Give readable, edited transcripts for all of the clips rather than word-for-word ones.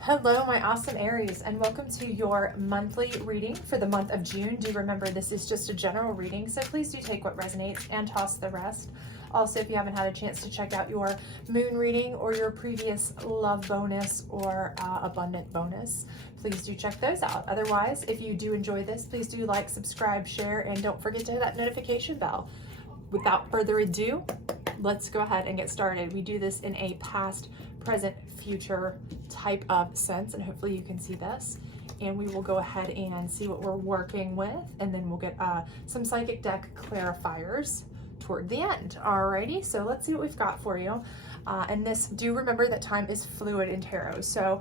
Hello, my awesome Aries, and welcome to your monthly reading for the month of June. Do remember this is just a general reading, so please do take what resonates and toss the rest. Also, if you haven't had a chance to check out your moon reading or your previous love bonus or abundant bonus, please do check those out. Otherwise, if you do enjoy this, please do like, subscribe, share, and don't forget to hit that notification bell. Without further ado, let's go ahead and get started. We do this in a past, present, future type of sense, and hopefully you can see this. And we will go ahead and see what we're working with, and then we'll get some psychic deck clarifiers toward the end. Alrighty, so let's see what we've got for you. And this, do remember that time is fluid in tarot. So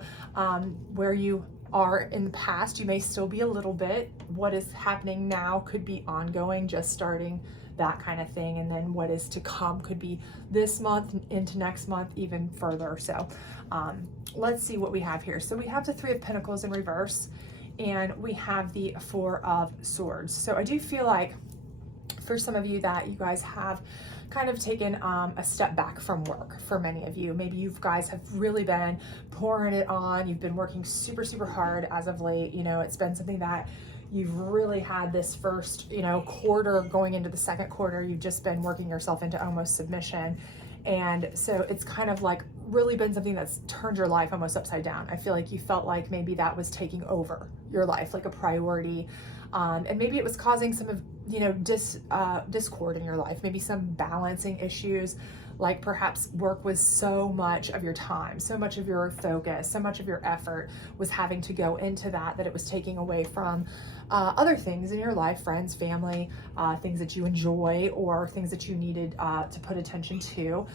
where you are in the past, you may still be a little bit. What is happening now could be ongoing, just starting, that kind of thing. And then what is to come could be this month into next month, even further. So let's see what we have here. So we have the Three of Pentacles in reverse, and we have the Four of Swords. So I do feel like for some of you that you guys have kind of taken a step back from work. For many of you, maybe you guys have really been pouring it on. You've been working super hard as of late. You know, it's been something that you've really had this first, quarter going into the second quarter. You've just been working yourself into almost submission. And so it's kind of like really been something that's turned your life almost upside down. I feel like you felt like maybe that was taking over your life, like a priority. And maybe it was causing some of, discord in your life, maybe some balancing issues, like perhaps work was so much of your time, so much of your focus, so much of your effort was having to go into that it was taking away from other things in your life, friends, family, things that you enjoy or things that you needed to put attention to.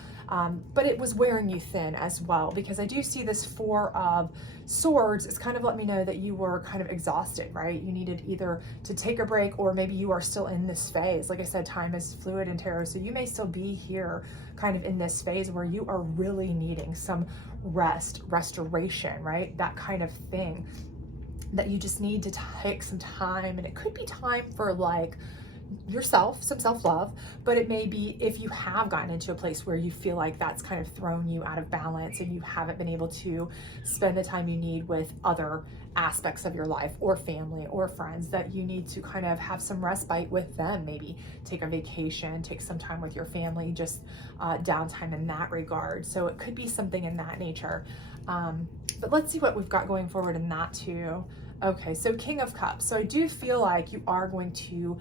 But it was wearing you thin as well, because I do see this Four of Swords. It's kind of let me know that you were kind of exhausted, right? You needed either to take a break, or maybe you are still in this phase. Like I said, time is fluid in tarot, so you may still be here kind of in this phase where you are really needing some rest, restoration, right? That kind of thing, that you just need to take some time. And it could be time for like yourself, some self-love, but it may be if you have gotten into a place where you feel like that's kind of thrown you out of balance and you haven't been able to spend the time you need with other aspects of your life or family or friends, that you need to kind of have some respite with them. Maybe take a vacation, take some time with your family, just downtime in that regard. So it could be something in that nature. But let's see what we've got going forward in that too. Okay, so King of Cups. So I do feel like you are going to,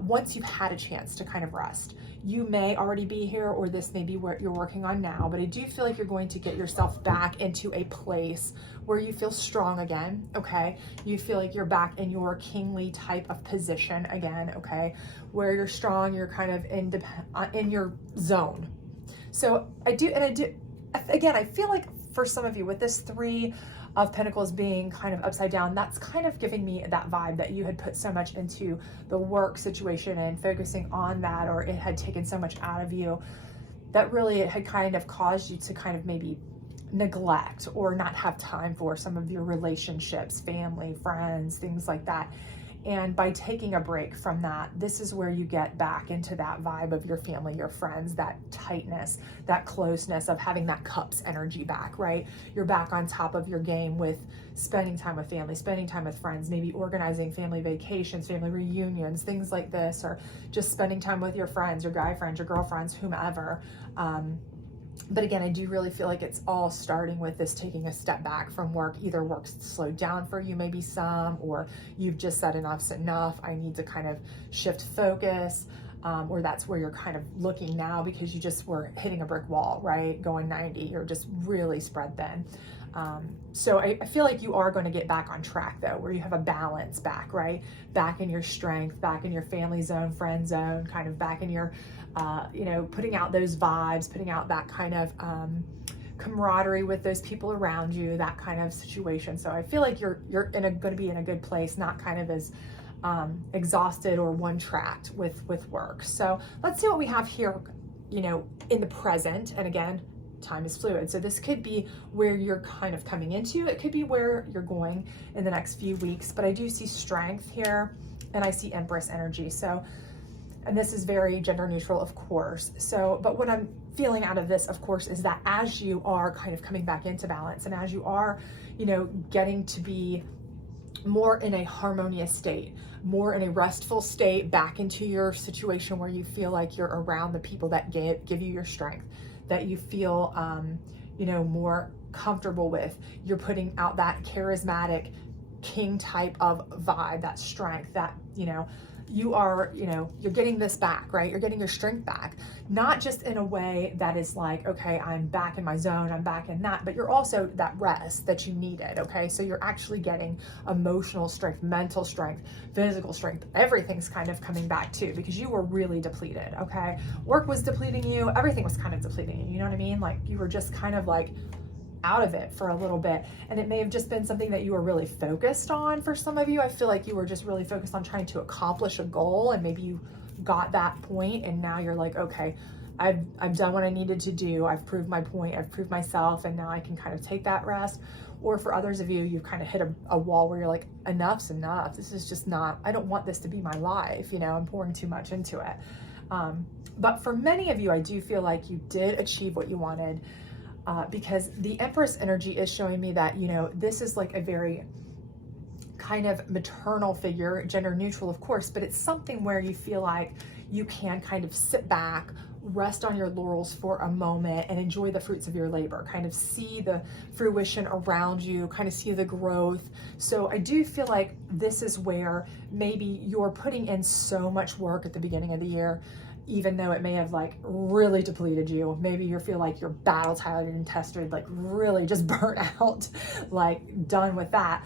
once you've had a chance to kind of rest, you may already be here, or this may be what you're working on now, but I do feel like you're going to get yourself back into a place where you feel strong again, okay? You feel like you're back in your kingly type of position again, okay? Where you're strong, you're kind of in your zone. So again, I feel like for some of you with this Three of Pentacles being kind of upside down, that's kind of giving me that vibe that you had put so much into the work situation and focusing on that, or it had taken so much out of you that really it had kind of caused you to kind of maybe neglect or not have time for some of your relationships, family, friends, things like that. And by taking a break from that, this is where you get back into that vibe of your family, your friends, that tightness, that closeness of having that cups energy back, right? You're back on top of your game with spending time with family, spending time with friends, maybe organizing family vacations, family reunions, things like this, or just spending time with your friends, your guy friends, your girlfriends, whomever. But again, I do really feel like it's all starting with this taking a step back from work. Either work's slowed down for you, maybe some, or you've just said enough's enough. I need to kind of shift focus, or that's where you're kind of looking now because you just were hitting a brick wall, right? Going 90, you're just really spread thin. So I feel like you are going to get back on track though, where you have a balance back, right? Back in your strength, back in your family zone, friend zone, kind of back in your, putting out those vibes, putting out that kind of camaraderie with those people around you, that kind of situation. So I feel like you're going to be in a good place, not kind of as exhausted or one-tracked with work. So let's see what we have here, in the present. And again, time is fluid. So this could be where you're kind of coming into, it could be where you're going in the next few weeks, but I do see strength here and I see Empress energy. So, and this is very gender neutral, of course. So, but what I'm feeling out of this, of course, is that as you are kind of coming back into balance, and as you are, getting to be more in a harmonious state, more in a restful state, back into your situation where you feel like you're around the people that give you your strength, that you feel, more comfortable with. You're putting out that charismatic king type of vibe, that strength, that, you are, you're getting this back, right? You're getting your strength back, not just in a way that is like, okay, I'm back in my zone, I'm back in that, but you're also that rest that you needed, okay? So you're actually getting emotional strength, mental strength, physical strength, everything's kind of coming back too, because you were really depleted, okay? Work was depleting you, everything was kind of depleting you, you know what I mean? Like you were just kind of like out of it for a little bit, and it may have just been something that you were really focused on. For some of you, I feel like you were just really focused on trying to accomplish a goal, and maybe you got that point and now you're like, okay, I've done what I needed to do, I've proved my point, I've proved myself, and now I can kind of take that rest. Or for others of you, you've kind of hit a wall where you're like, enough's enough, this is just not, I don't want this to be my life, I'm pouring too much into it. But for many of you, I do feel like you did achieve what you wanted. Because the Empress energy is showing me that, this is like a very kind of maternal figure, gender neutral, of course, but it's something where you feel like you can kind of sit back, rest on your laurels for a moment and enjoy the fruits of your labor, kind of see the fruition around you, kind of see the growth. So I do feel like this is where maybe you're putting in so much work at the beginning of the year, even though it may have like really depleted you. Maybe you feel like you're battle tired and tested, like really just burnt out, like done with that.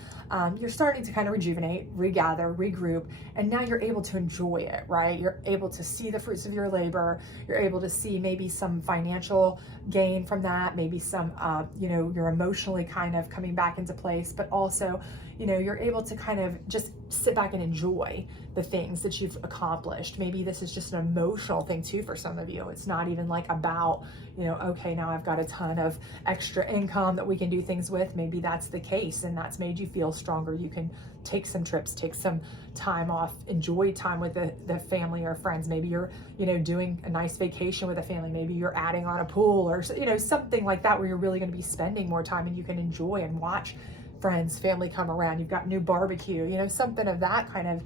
You're starting to kind of rejuvenate, regather, regroup, and now you're able to enjoy it, right? You're able to see the fruits of your labor. You're able to see maybe some financial gain from that, maybe some, you're emotionally kind of coming back into place, but also, you're able to kind of just sit back and enjoy the things that you've accomplished. Maybe this is just an emotional thing too for some of you. It's not even like about, okay, now I've got a ton of extra income that we can do things with. Maybe that's the case and that's made you feel stronger. You can take some trips, take some time off, enjoy time with the family or friends. Maybe you're, doing a nice vacation with a family. Maybe you're adding on a pool or, something like that where you're really going to be spending more time and you can enjoy and watch friends, family come around. You've got new barbecue, something of that kind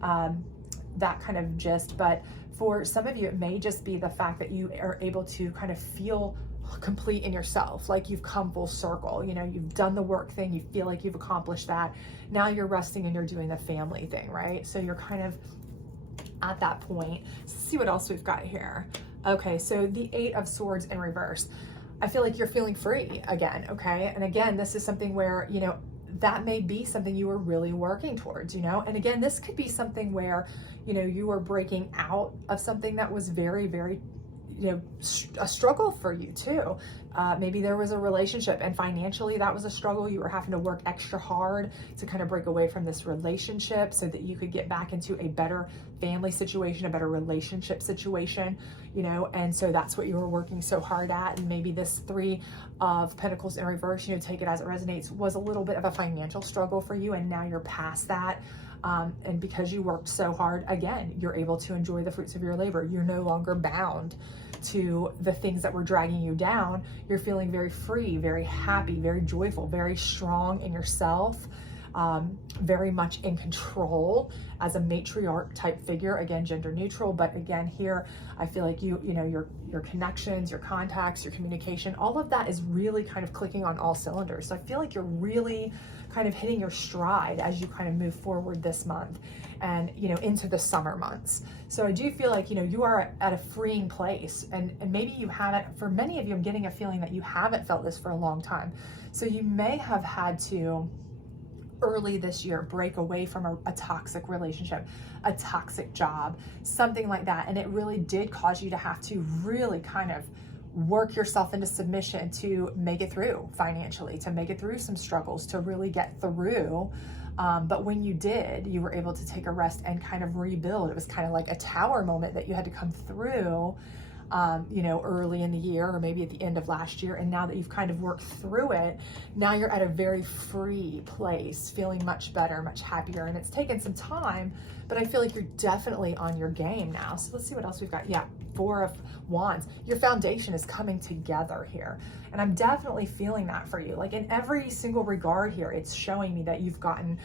of gist. But for some of you, it may just be the fact that you are able to kind of feel complete in yourself, like you've come full circle. You've done the work thing, you feel like you've accomplished that. Now you're resting and you're doing the family thing, right? So you're kind of at that point. Let's see what else we've got here. Okay, so the 8 of Swords in reverse. I feel like you're feeling free again, okay? And again, this is something where, that may be something you were really working towards, and again, this could be something where, you were breaking out of something that was very, very, a struggle for you too. Maybe there was a relationship and financially that was a struggle. You were having to work extra hard to kind of break away from this relationship so that you could get back into a better family situation, a better relationship situation, and so that's what you were working so hard at. And maybe this 3 of Pentacles in reverse, take it as it resonates, was a little bit of a financial struggle for you, and now you're past that. And because you worked so hard, again, you're able to enjoy the fruits of your labor. You're no longer bound to the things that were dragging you down. You're feeling very free, very happy, very joyful, very strong in yourself, very much in control as a matriarch type figure. Again, gender neutral, but again, here, I feel like your connections, your contacts, your communication, all of that is really kind of clicking on all cylinders. So I feel like you're really kind of hitting your stride as you kind of move forward this month and, into the summer months. So I do feel like, you are at a freeing place, and maybe you haven't, for many of you, I'm getting a feeling that you haven't felt this for a long time. So you may have had to, early this year, break away from a toxic relationship, a toxic job, something like that. And it really did cause you to have to really kind of work yourself into submission to make it through financially, to make it through some struggles, to really get through. But when you did, you were able to take a rest and kind of rebuild. It was kind of like a tower moment that you had to come through. you know, early in the year or maybe at the end of last year. And now that you've kind of worked through it, now you're at a very free place, feeling much better, much happier. And it's taken some time, but I feel like you're definitely on your game now. So let's see what else we've got. Yeah, 4 of Wands. Your foundation is coming together here. And I'm definitely feeling that for you. Like in every single regard here, it's showing me that you've gotten,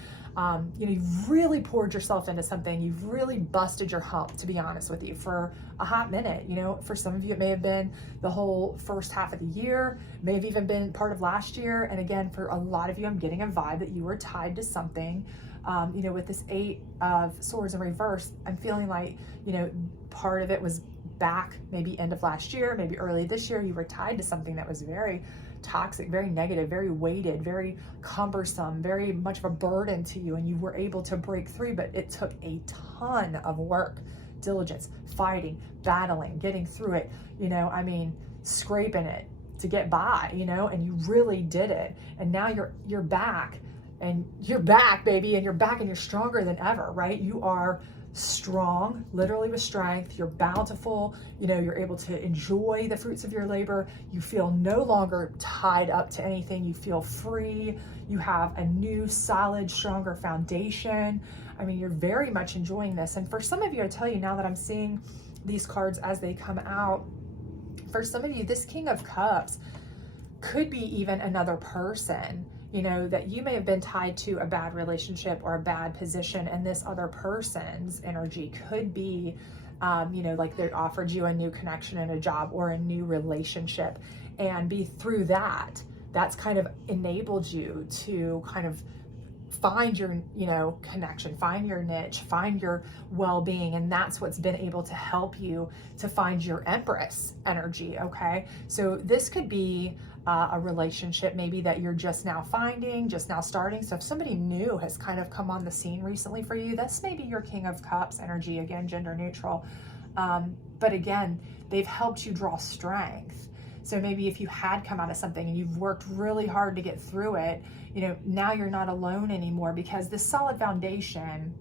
you know, you've really poured yourself into something. You've really busted your hump, to be honest with you, for a hot minute. You know, for some of you, it may have been the whole first half of the year, may have even been part of last year. And again, for a lot of you, I'm getting a vibe that you were tied to something. You know, with this 8 of Swords in reverse, I'm feeling like, you know, part of it was back maybe end of last year, maybe early this year. You were tied to something that was very toxic, very negative, very weighted, very cumbersome, very much of a burden to you, and you were able to break through, but it took a ton of work, diligence, fighting, battling, getting through it, you know, I mean, scraping it to get by, you know, and you really did it. And now you're back, and you're back, baby, and you're back, and you're stronger than ever, right? You are strong, literally with strength. You're bountiful, you know, you're able to enjoy the fruits of your labor. You feel no longer tied up to anything. You feel free. You have a new, solid, stronger foundation. I mean, you're very much enjoying this. And for some of you, I tell you now that I'm seeing these cards as they come out, for some of you, this King of Cups could be even another person, you know, that you may have been tied to a bad relationship or a bad position, and this other person's energy could be, you know, like they offered you a new connection in a job or a new relationship, and be through that, that's kind of enabled you to kind of find your, you know, connection, find your niche, find your well-being. And that's what's been able to help you to find your Empress energy. Okay. So this could be a relationship maybe that you're just now finding, just now starting. So if somebody new has kind of come on the scene recently for you, that's maybe your King of Cups energy, again, gender neutral. But again, they've helped you draw strength. So maybe if you had come out of something and you've worked really hard to get through it, you know, now you're not alone anymore, because this solid foundation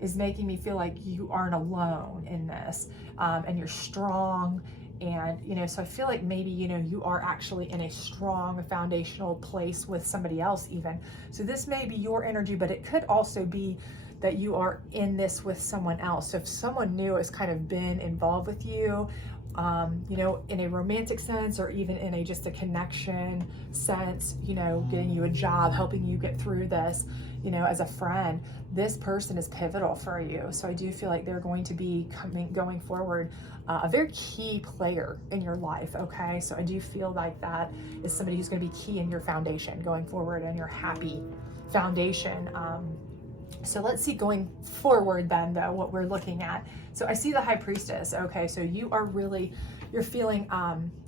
is making me feel like you aren't alone in this, and you're strong. And, you know, so I feel like maybe, you know, you are actually in a strong foundational place with somebody else even. So this may be your energy, but it could also be that you are in this with someone else. So if someone new has kind of been involved with you, you know, in a romantic sense, or even in a just a connection sense, you know, getting you a job, helping you get through this, you know, as a friend, this person is pivotal for you. So I do feel like they're going to be going forward, a very key player in your life. Okay. So I do feel like that is somebody who's going to be key in your foundation going forward, and your happy foundation. So let's see going forward then, though, what we're looking at. So I see the High Priestess. Okay, so you are really, you're feeling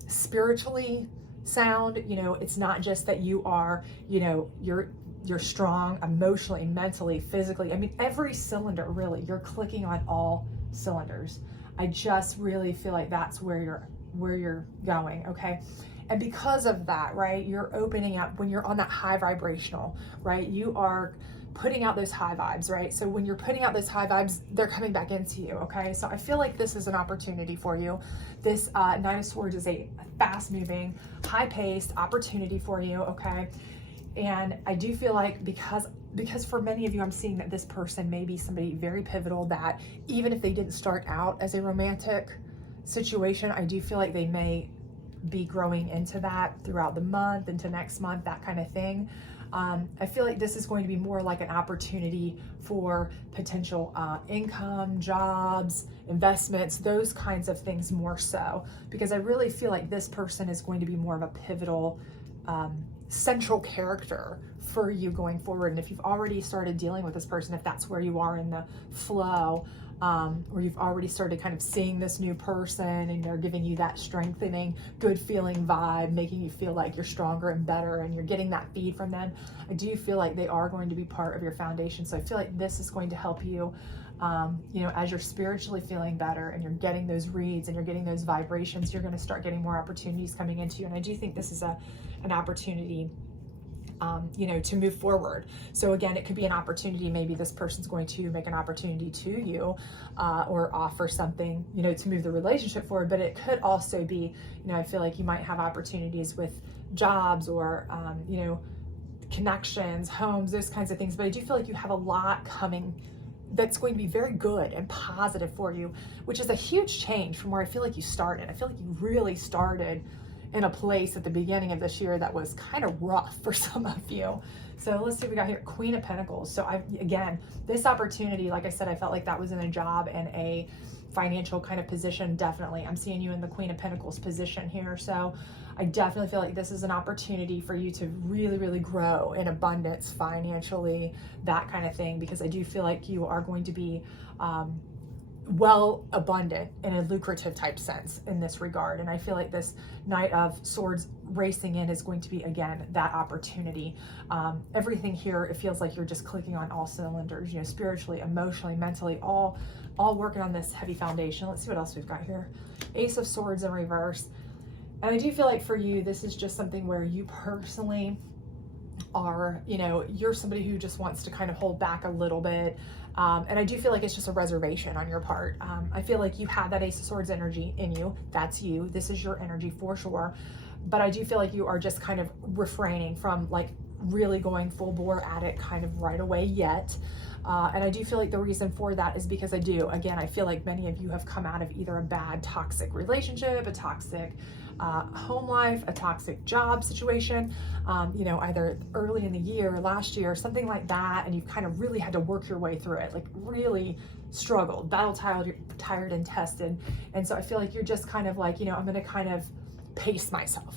spiritually sound. You know, it's not just that you are, you know, you're strong emotionally, mentally, physically. I mean, every cylinder, really, you're clicking on all cylinders. I just really feel like that's where you're going. Okay. And because of that, right, you're opening up when you're on that high vibrational, right? You are putting out those high vibes, right? So when you're putting out those high vibes, they're coming back into you, okay? So I feel like this is an opportunity for you. This Knight of Swords is a fast-moving, high-paced opportunity for you, okay? And I do feel like because for many of you, I'm seeing that this person may be somebody very pivotal, that even if they didn't start out as a romantic situation, I do feel like they may be growing into that throughout the month, into next month, that kind of thing. I feel like this is going to be more like an opportunity for potential income, jobs, investments, those kinds of things more so, because I really feel like this person is going to be more of a pivotal, central character for you going forward. And if you've already started dealing with this person, if that's where you are in the flow, or you've already started kind of seeing this new person and they're giving you that strengthening, good feeling vibe, making you feel like you're stronger and better, and you're getting that feed from them, I do feel like they are going to be part of your foundation. So I feel like this is going to help you, you know, as you're spiritually feeling better and you're getting those reads and you're getting those vibrations, you're going to start getting more opportunities coming into you. And I do think this is an opportunity you know, to move forward. So again, it could be an opportunity. Maybe this person's going to make an opportunity to you or offer something, you know, to move the relationship forward. But it could also be, you know, I feel like you might have opportunities with jobs or, you know, connections, homes, those kinds of things. But I do feel like you have a lot coming that's going to be very good and positive for you, which is a huge change from where I feel like you started. I feel like you really started in a place at the beginning of this year that was kind of rough for some of you. So let's see what we got here. Queen of Pentacles. So again, this opportunity, like I said, I felt like that was in a job and a financial kind of position. Definitely. I'm seeing you in the Queen of Pentacles position here. So I definitely feel like this is an opportunity for you to really, really grow in abundance financially, that kind of thing, because I do feel like you are going to be well abundant in a lucrative type sense in this regard. And I feel like this Knight of Swords racing in is going to be, again, that opportunity. Everything here, it feels like you're just clicking on all cylinders, you know, spiritually, emotionally, mentally, all working on this heavy foundation. Let's see what else we've got here. Ace of Swords in reverse. And I do feel like for you, this is just something where you personally are, you know, you're somebody who just wants to kind of hold back a little bit. And I do feel like it's just a reservation on your part. I feel like you have that Ace of Swords energy in you. That's you. This is your energy for sure. But I do feel like you are just kind of refraining from like really going full bore at it kind of right away yet. And I do feel like the reason for that is because I feel like many of you have come out of either a bad toxic relationship, a toxic home life, a toxic job situation, you know, either early in the year, last year, something like that. And you've kind of really had to work your way through it, like really struggled, battle tired and tested. And so I feel like you're just kind of like, you know, I'm going to kind of pace myself.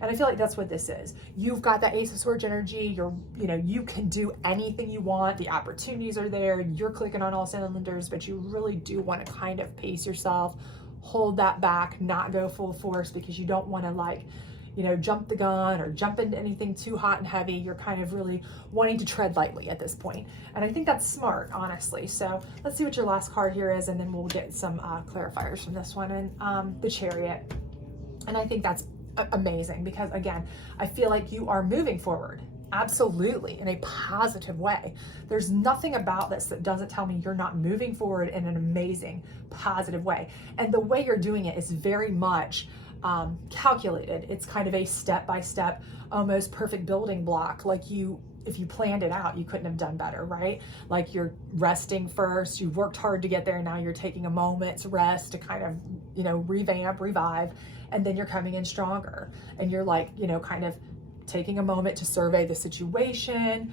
And I feel like that's what this is. You've got that Ace of Swords energy. You know, you can do anything you want. The opportunities are there. You're clicking on all cylinders, but you really do want to kind of pace yourself, hold that back, not go full force, because you don't want to, like, you know, jump the gun or jump into anything too hot and heavy. You're kind of really wanting to tread lightly at this point. And I think that's smart, honestly. So let's see what your last card here is, and then we'll get some clarifiers from this one. And the Chariot. And I think that's amazing, because again, I feel like you are moving forward absolutely in a positive way. There's nothing about this that doesn't tell me you're not moving forward in an amazing positive way. And the way you're doing it is very much calculated. It's kind of a step-by-step, almost perfect building block. Like if you planned it out, you couldn't have done better, right? Like you're resting first, you've worked hard to get there, now you're taking a moment's rest to kind of, you know, revamp, revive, and then you're coming in stronger. And you're like, you know, kind of taking a moment to survey the situation,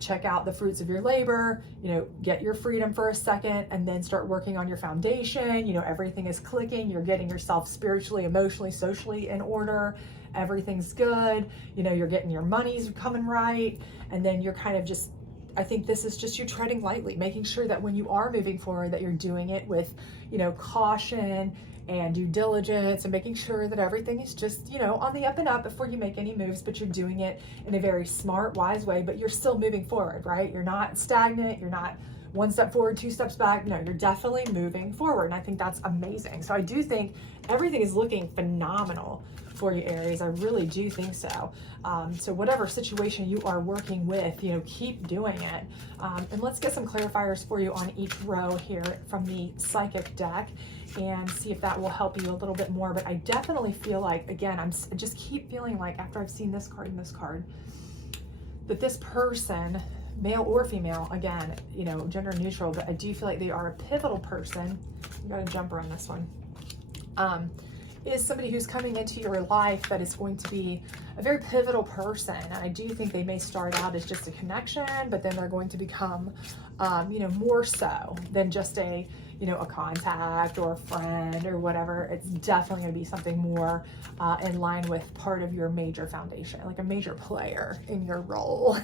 check out the fruits of your labor, you know, get your freedom for a second, and then start working on your foundation. You know, everything is clicking, you're getting yourself spiritually, emotionally, socially in order. Everything's good. You know, you're getting your money's coming right. And then you're kind of just, I think this is just you treading lightly, making sure that when you are moving forward, that you're doing it with, you know, caution and due diligence, and making sure that everything is just, you know, on the up and up before you make any moves, but you're doing it in a very smart, wise way, but you're still moving forward, right? You're not stagnant. You're not one step forward, two steps back. No, you're definitely moving forward. And I think that's amazing. So I do think everything is looking phenomenal for you, Aries. I really do think so. So whatever situation you are working with, you know, keep doing it. And let's get some clarifiers for you on each row here from the Psychic deck, and see if that will help you a little bit more. But I definitely feel like, again, I just keep feeling like, after I've seen this card and this card, that this person, male or female, again, you know, gender neutral, but I do feel like they are a pivotal person. You got a jumper on this one. Is somebody who's coming into your life that is going to be a very pivotal person. And I do think they may start out as just a connection, but then they're going to become, you know, more so than just a, you know, a contact or a friend or whatever. It's definitely going to be something more in line with part of your major foundation, like a major player in your role.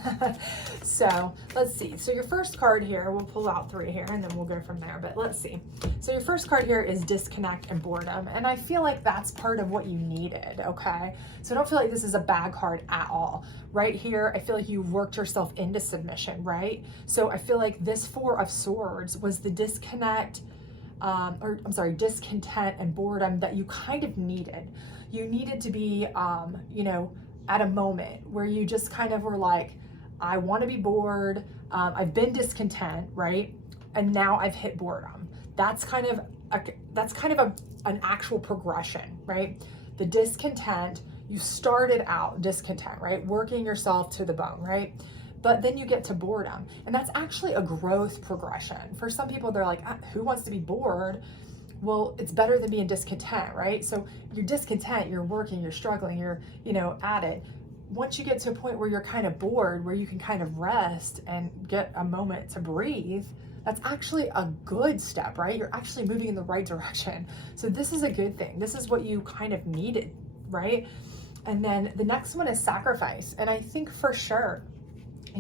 So let's see. So your first card here, we'll pull out 3 here and then we'll go from there. But let's see. So your first card here is disconnect and boredom. And I feel like that's part of what you needed, okay? So I don't feel like this is a bad card at all. Right here, I feel like you worked yourself into submission, right? So I feel like this 4 of Swords was the discontent and boredom that you kind of needed. You needed to be, you know, at a moment where you just kind of were like, I want to be bored. I've been discontent, right? And now I've hit boredom. That's kind of an actual progression, right? The discontent, you started out discontent, right? Working yourself to the bone, right? But then you get to boredom, and that's actually a growth progression. For some people, they're like, who wants to be bored? Well, it's better than being discontent, right? So you're discontent, you're working, you're struggling, you're, at it. Once you get to a point where you're kind of bored, where you can kind of rest and get a moment to breathe, that's actually a good step, right? You're actually moving in the right direction. So this is a good thing. This is what you kind of needed, right? And then the next one is sacrifice. And I think for sure,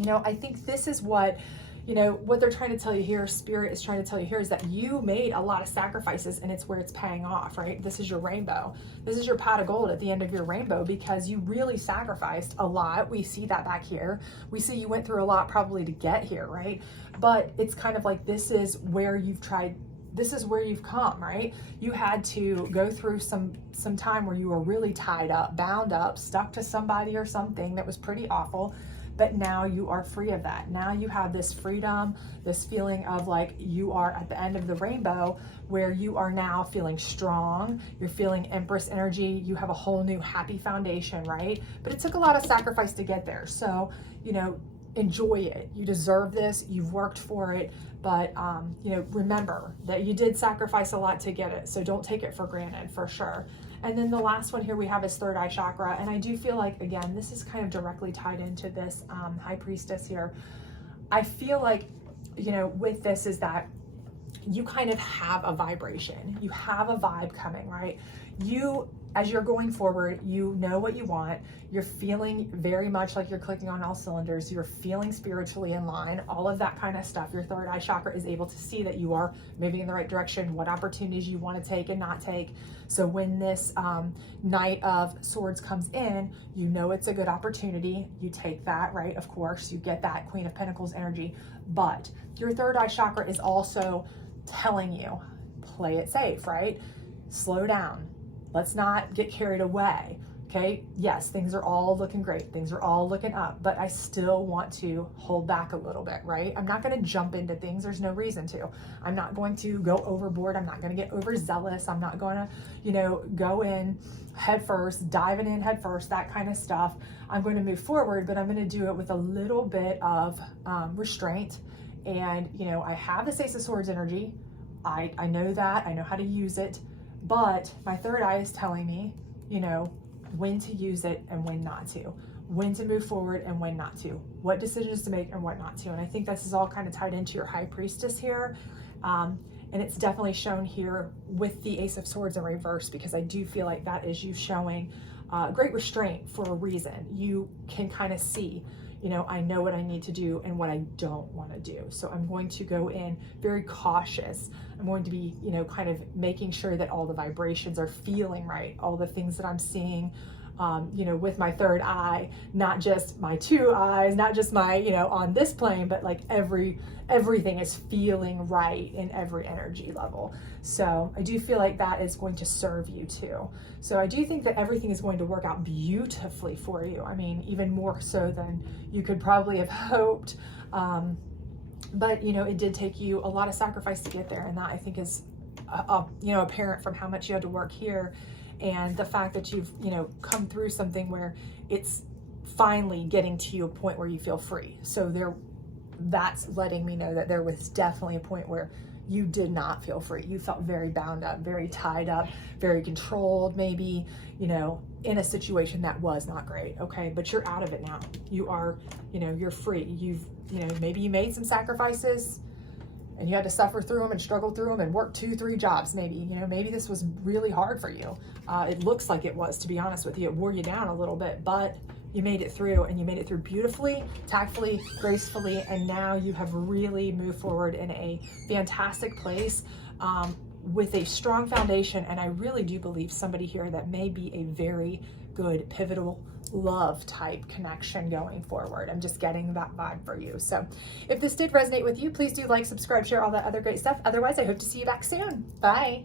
I think this is what they're trying to tell you here, Spirit is trying to tell you here, is that you made a lot of sacrifices, and it's where it's paying off, right? This is your rainbow. This is your pot of gold at the end of your rainbow, because you really sacrificed a lot. We see that back here. We see you went through a lot probably to get here, right? But it's kind of like, this is where you've come, right? You had to go through some time where you were really tied up, bound up, stuck to somebody or something that was pretty awful. But now you are free of that. Now you have this freedom, this feeling of like you are at the end of the rainbow, where you are now feeling strong. You're feeling Empress energy. You have a whole new happy foundation, right? But it took a lot of sacrifice to get there. So, enjoy it. You deserve this. You've worked for it. But, remember that you did sacrifice a lot to get it. So don't take it for granted, for sure. And then the last one here we have is third eye chakra. And I do feel like, again, this is kind of directly tied into this high priestess here. I feel like, with this is that you kind of have a vibration. You have a vibe coming, right? As you're going forward, you know what you want. You're feeling very much like you're clicking on all cylinders. You're feeling spiritually in line, all of that kind of stuff. Your third eye chakra is able to see that you are moving in the right direction, what opportunities you want to take and not take. So when this Knight of Swords comes in, you know it's a good opportunity. You take that, right? Of course, you get that Queen of Pentacles energy. But your third eye chakra is also telling you, play it safe, right? Slow down. Let's not get carried away, okay? Yes, things are all looking great. Things are all looking up, but I still want to hold back a little bit, right? I'm not going to jump into things. There's no reason to. I'm not going to go overboard. I'm not going to get overzealous. I'm not going to, go in head first, diving in head first, that kind of stuff. I'm going to move forward, but I'm going to do it with a little bit of restraint. And, I have the Ace of Swords energy. I know that. I know how to use it. But my third eye is telling me, when to use it and when not to, when to move forward and when not to, what decisions to make and what not to. And I think this is all kind of tied into your high priestess here. And it's definitely shown here with the Ace of Swords in reverse, because I do feel like that is you showing great restraint for a reason. You can kind of see, I know what I need to do and what I don't want to do. So I'm going to go in very cautious. I'm going to be, kind of making sure that all the vibrations are feeling right. All the things that I'm seeing, with my third eye, not just my two eyes, not just my, on this plane, but like everything is feeling right in every energy level. So I do feel like that is going to serve you too. So I do think that everything is going to work out beautifully for you. I mean, even more so than you could probably have hoped. But, it did take you a lot of sacrifice to get there. And that I think is, apparent from how much you had to work here. And the fact that you've, come through something where it's finally getting to a point where you feel free. So that's letting me know that there was definitely a point where you did not feel free. You felt very bound up, very tied up, very controlled, maybe, in a situation that was not great. Okay. But you're out of it now. You are, you're free. Maybe you made some sacrifices and you had to suffer through them and struggle through them and work 2-3 jobs. Maybe, maybe this was really hard for you. It looks like it was, to be honest with you. It wore you down a little bit, but you made it through, and you made it through beautifully, tactfully, gracefully. And now you have really moved forward in a fantastic place, with a strong foundation. And I really do believe somebody here that may be a very good pivotal love type connection going forward. I'm just getting that vibe for you. So if this did resonate with you, please do like, subscribe, share, all that other great stuff. Otherwise, I hope to see you back soon. Bye.